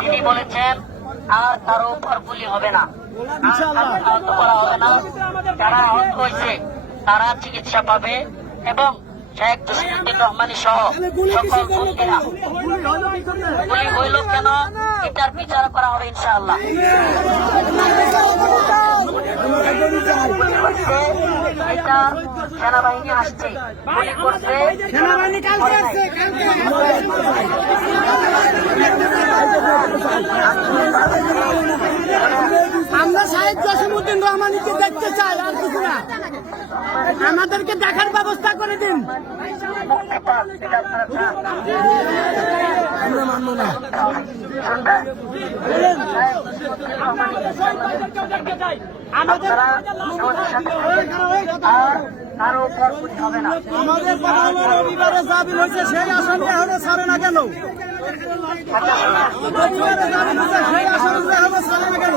তিনি বলেছেন আর কারো উপর গুলি হবে না, আহত করা হবে না। যারা আহত হয়েছে তারা চিকিৎসা পাবে এবং শেখ জসিমউদ্দিন রহমানী সহ সকল বন্দীরা গুলি হইল কেন এটার বিচার করা হবে ইনশাআল্লাহ। এটা সেনাবাহিনী আসছে, গুলি করছে আমরা শেখ জসিমউদ্দিন রহমানীকে দেখতে চাই, আর কিছু না। আমাদেরকে দেখার ব্যবস্থা করে দিন। আমরা মানব না। আমাদের রবিবারে জামিন হয়েছে, সেই আসামি এখনো ছাড়ে না কেন? সেই আসামি এখনো ছাড়ে না কেন?